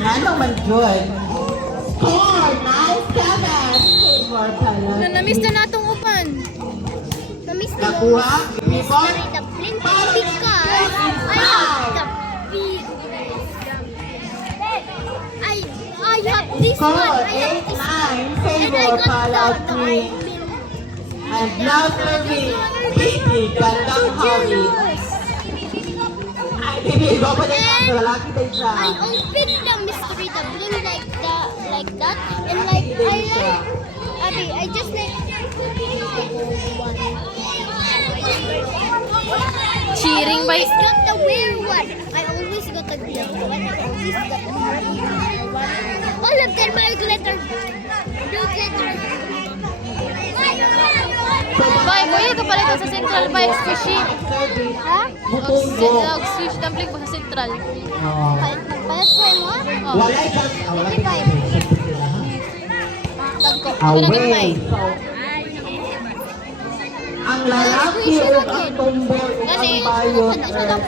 Ano man good. Score! 9-7. Favor pala. Na-miss na natong upan. Na-miss na Nakuha? People? the blink because I have the big. I have this one. Score! I have this 8-9. and I Favor got pala the Queen. And now serving. Bibi, gandang Holly. Ay, Bibi, babalik ang lalaki tayo siya. I opened the mystery the blink like that and like Abby, I just like Cheering by... I always got the weird one. I always got the blue one. I always got the green one. All of them are glitter. Blue glitter. Bay, kuya ka pala sa Central Bay, squishy. Ha? Squish dumpling ko sa Central. Palit ko mo? Oh. Wala ka. Wala ka. Tagko. Away. Ang lalaki o ang tomboy o ang bayo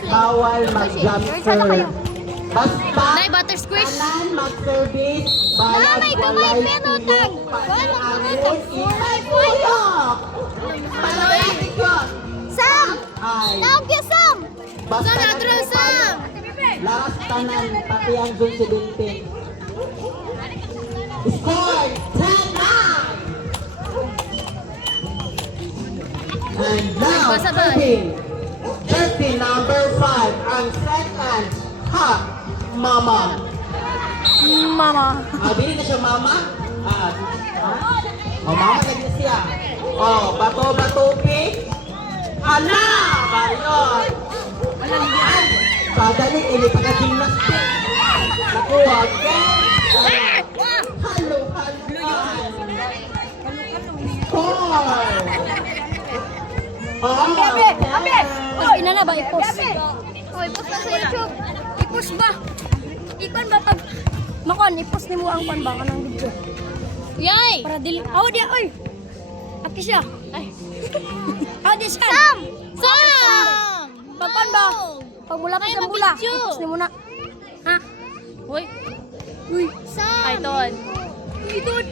bawal mag-jumper. Basta Nay, butter squish. tanan mag-service Mama, balag may kamay walay pero tulog tag. pati Wala ang mo tag. ikay puyok. Palawin ko. Sam! Ay, Tawag ka, Sam! basta Sam, natro, Sam! lakas tanan pati ang dun si Dintin. Score 10-9. And now, Basa ba? jersey number 5, ang second, ha, Mama. Mama. Bili na siya, Mama? Mama na din siya. Bato-bato, pick. Ala! Bayon! Ay, pagaling, ini pagka-gymnastic. Nakuha, okay? Halo. Score! Abe! Pag ina na ba, i-post? Uy, post na sa YouTube. I-post ba? Ikon ba pag... Makon, i-post ni mo ang pan ba? Anong video? Yay! Para dili... Aw, di, oy! Aki siya. Ay. Aw, di siya. Sam! Sam! Pagpan ba? Pag mula pa sa mula, i-post ni mo na. Ha? Uy. Uy. Sam! Ay, ton. Iton.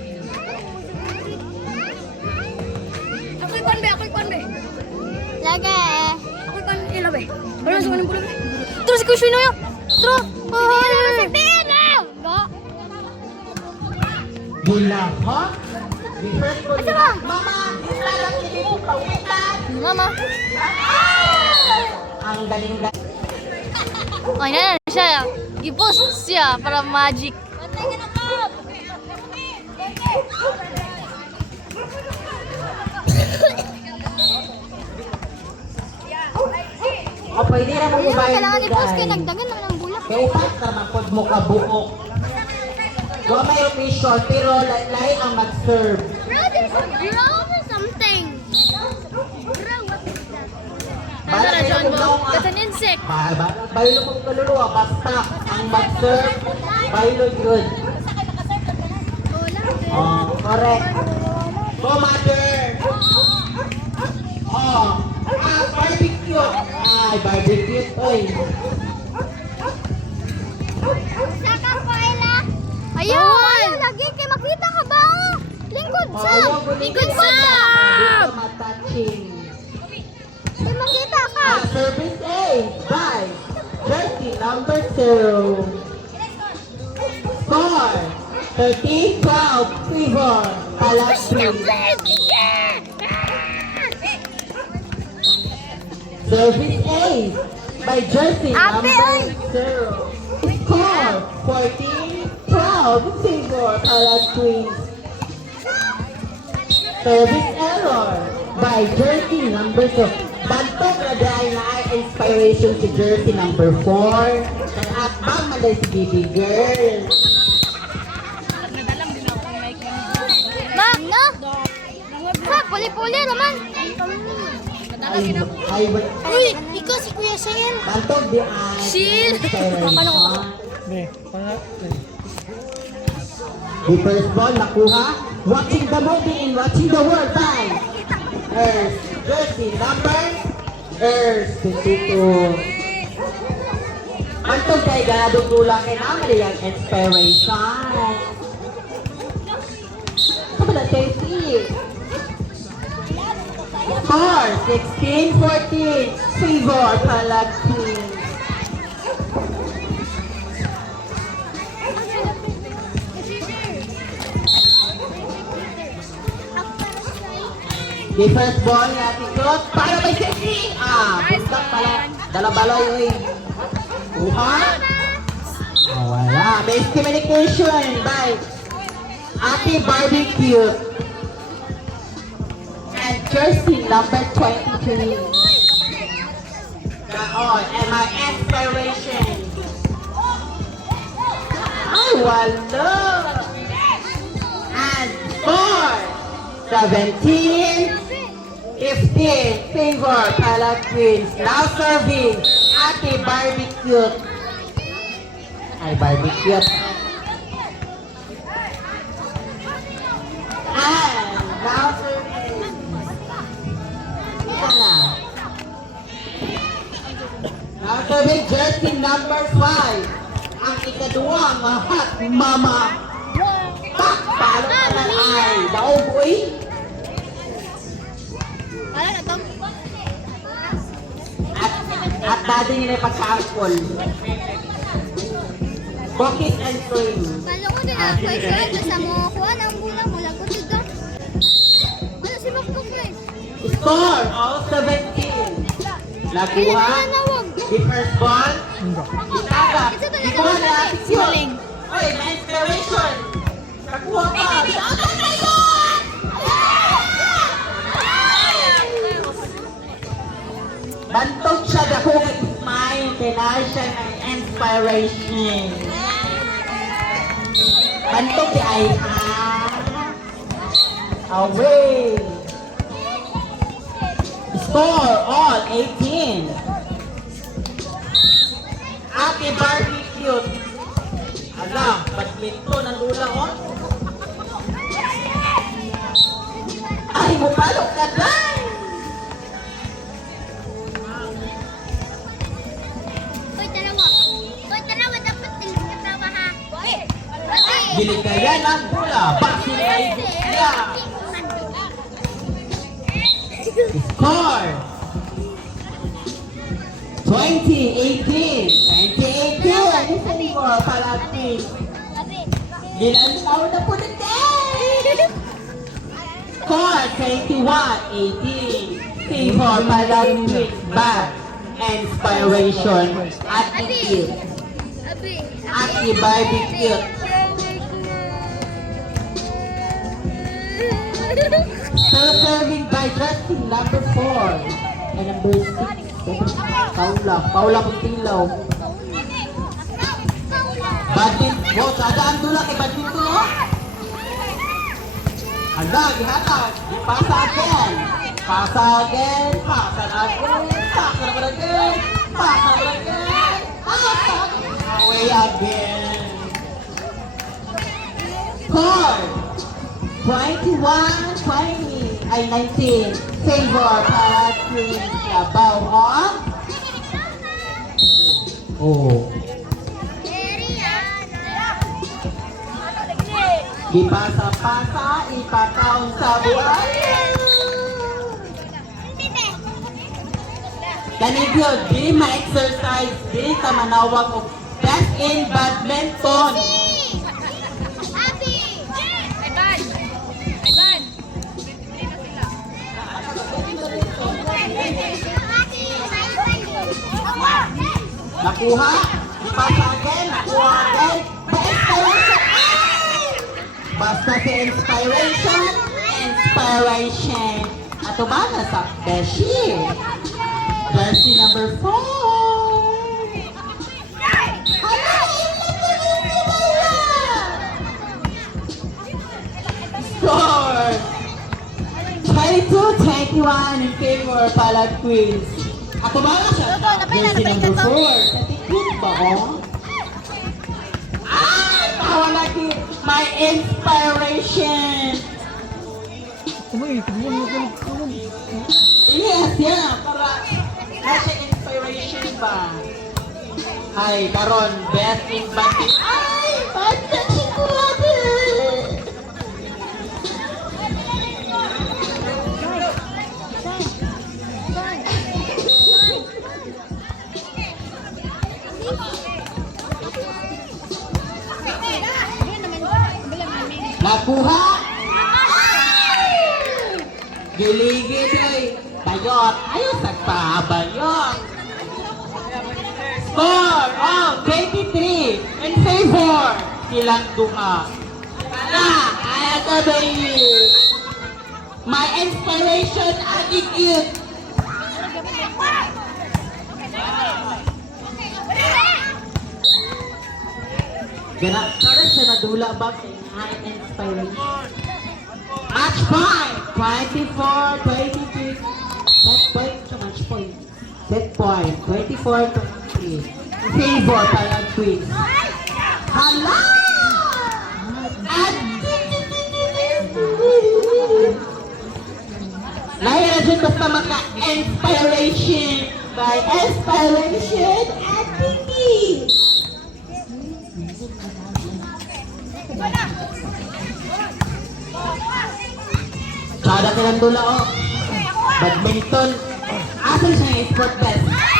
Ako'y kon be, Lagay. Ako'y kon ila be. Wala sa kanang pula be. Terus ko sino yo. Terus. Sabihin na! Go! Bula, ha? The first one. Asa ba? Mama, lalang hindi ko pawitan. Mama. Ang galing-galing. Ay, na siya. I-post siya para magic. O pwede na mo Ayun, kumain kailangan mo i-post kay guys. nagdagan naman ang bulak. Kaya upat na mapod mo kabuok. Wa may official pero lahi ang mag-serve. Bro, there's something. Bro, what is that? Nasa na, John Bo? That's an insect. Baylo mo kaluluwa, basta ang mag-serve, baylo good. Correct. Go, mother! Barbecue! Ay, barbecue, oy. Saka po, Ella. Ayun! Lagi kay makita ka ba? Lingkod sa. Lingkod Sam! Mataching. Kay makita ka. Service A, by jersey number 2. Score, 13-12, Fever, Palastri. Service A, by jersey number 0. Score, 14-12, Fever, Palastri. Service error, by jersey number 2. Bantog na dahil na ay inspiration si jersey number 4. At bang malay si baby girl. Bang, no? Sa, puli-puli naman. Ay, Uy, ikaw si Kuya Shane. bantog di ay Shield. inspiration. The first ball nakuha. Watching the movie and watching the world by jersey number 22. Mantong kay ganadong dula kay naman yung inspiration. Come on, Stacy. Score, 16-14. Favor, Palagpin. The first ball natin shot para may Stacy. Puntak pala. Dala baloy, uy. Kuha. Wala. Miscommunication by Ate Barbecue. And jersey number 23. Gaon. And my inspiration. Ay, wala. And 4, 17, 15, favor, Palagpins. Now serving, Ate Barbecue. Ay, Barbecue. And now serving. Ito na. Now serving, jersey number 5. Ang ikaduwang hot mama. Pak! Palo ka na ay. Daog, uy. Wala na to. At dati nila pagka-alcohol. Cookies and cream. Malo ko din ako. Ikaw, sa mo kuha ng bulang mo lang ko dito. Ano si Makbuk guys? Score, all 17. Nakuha. The first ball. Itagap. Ikuha na natin yun. Oy, may inspiration. Nakuha pa. Bantog siya dako kay Ismail. Kailangan siya ng inspiration. Bantog di ay away. Score all 18. Ate Barbecue. Ala, badminton ang lula ko. Ay, mupalok ka dahil. Uy, dalawa dapat din katawa ha. Giligayan ang bola. Bakit ay bukya? Score 20-18. 20-18. Favor Palagpin. Gilantaw na po na din. Score 21-18. Favor Palagpin. Back. Inspiration. Attitude. Ate Barbecue. Still serving by dressing number 4 and number 6. Paula Puntilaw. Badminton. Wow, sada ang dula kay badminton, no? Anda, gihatag. Pasa again. Pasa again. Pasa again. Pasa again. Pasa again. Pasa away again. Score 21-20. Ay, 19. Favor Palagpin. Labaw on. Oh. Ipasa-pasa, ipataon sa buhay. Ganit yun, di ma-exercise, di ka manawag o best in badminton. Nakuha, ipasa again, nakuha again. Inspiration. Basta si inspiration, inspiration. Ato ba na sa Beshi? Jersey number 4. Score 22-21 in favor Palagpins. Ato ba na siya? Jersey number 4. Sa tikit ba, oh? Tawa lagi. My inspiration. Yes, yeah. Para nasa inspiration ba? Ay, karon best in batting. Ay, basta si Kuwabe. Nakuha. Giligid oy. Bayot. Ayaw sa pabayot. Score of 23 in favor. Silang duha. Ala, ayaw ka ba my inspiration attitude. Ganap, sorry siya nadula ba kay high inspiration. Match point, 24-23. Set point sa match point. Set point, 24-23. In favor para twins. Hala! At Lahat na dyan basta maka-inspiration by inspiration attitude. Tsada ka ng dula, oh. Badminton. Asan siya yung sport best?